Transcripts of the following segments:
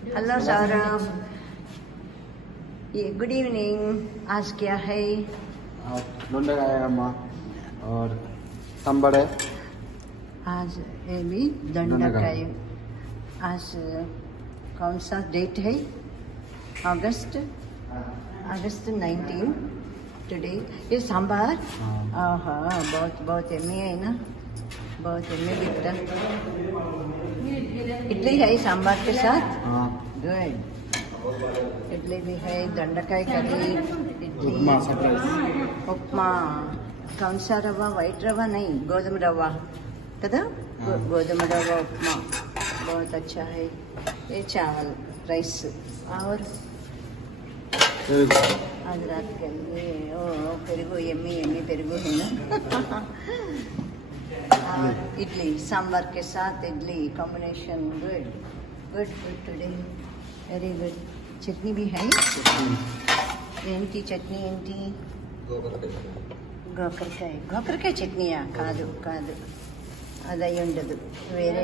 Hello Saurabh ये good evening आज क्या है और है सांबर है आज ये भी दंडकाई। दंडकाई आज कौन सा डेट है अगस्त अगस्त 19 टुडे ये सांबार हाँ। हाँ बहुत बहुत एमी है ना बहुत दिख रहा इडली है सांबार के साथ। हाँ। इडली भी है दंडकाई करी इडली। उपमा कौन सा रवा? वाइट रवा नहीं गोधुम रवा। कदा? हाँ। रवा उपमा। बहुत अच्छा है। ये चावल राइस और? आज रात के लिए। ओ ओ, पेरुगु यम्मी यम्मी पेरुगु है ना। और इडली सांबर के साथ idli combination good good good today very good chutney भी है ఏంటి చట్నీ ఏంటి గోకరకాయ గోకరకాయ చట్నీయా కాదు కాదు అది అయి ఉండదు వేరే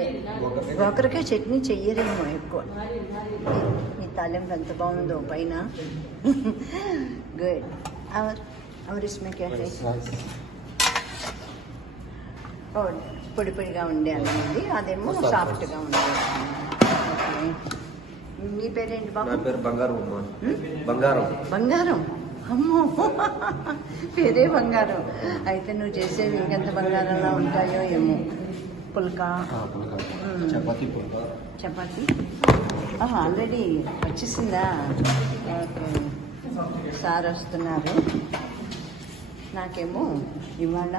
గోకరకాయ చట్నీ చెయ్యరేమో ఎక్కువ ఈ తాలింపు ఎంత బాగుందో పైన గుడ్ అవర్ అవర్ ఇస్మే క్యా హై ఓ పొడి పొడిగా ఉండే అన్నది అదేమో సాఫ్ట్గా ఉండే మీ పేరేంటి బాబు? బంగారం బంగారం. బంగారం? అమ్మో. పేరే బంగారం. అయితే నువ్వు చేసేవి ఇంకెంత బంగారంలా ఉంటాయో ఏమో. పుల్కా. చపాతి ఆల్రెడీ వచ్చేసిందా? సార్ వస్తున్నారు. నాకేమో ఇవాళ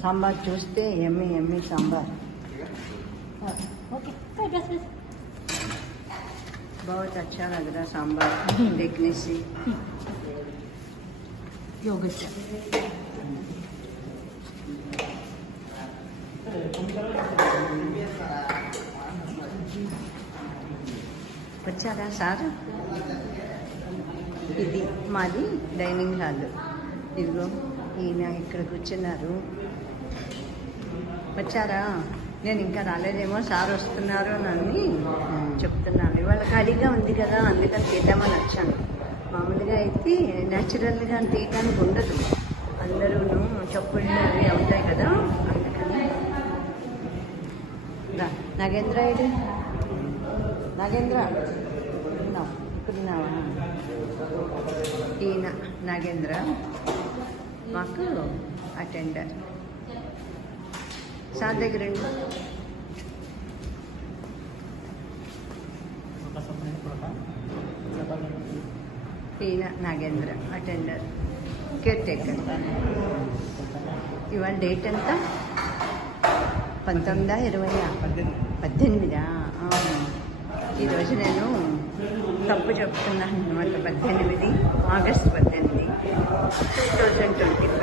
సాంబార్ చూస్తే ఎమ్మి ఎమ్మి సాంబార్ ఓకే बहुत अच्छा लग रहा सांभर देखने से योगच వచ్చారా సార్ ఇది మాది డైనింగ్ హాల్ ఇదిగో ఈయన ఇక్కడ కూర్చున్నారు. వచ్చారా? నేను ఇంకా రాలేదేమో సార్ వస్తున్నారు అని చెప్తున్నాను. ఇవాళ ఖాళీగా ఉంది కదా అందుకని తీద్దామని వచ్చాను. మామూలుగా అయితే న్యాచురల్గా తీయడానికి ఉండదు. అందరూ చప్పుళ్ళు అవి అవుతాయి కదా అందుకని. రా నాగేంద్ర ఇది నాగేంద్ర ఉన్నావు. ఇప్పుడున్నావా ఈయన నాగేంద్ర. మాకు అటెండర్. సార్ దగ్గర ఈయన నాగేంద్ర అటెండర్ కేర్ టేకర్ ఇవాళ డేట్ ఎంత? పంతొమ్మిదా ఇరవయా పద్దెనిమిదా? ఈరోజు నేను తప్పు చెప్తున్నాను అనమాట. పద్దెనిమిది ఆగస్ట్ పద్దెనిమిది. ちょんちょんちょちん。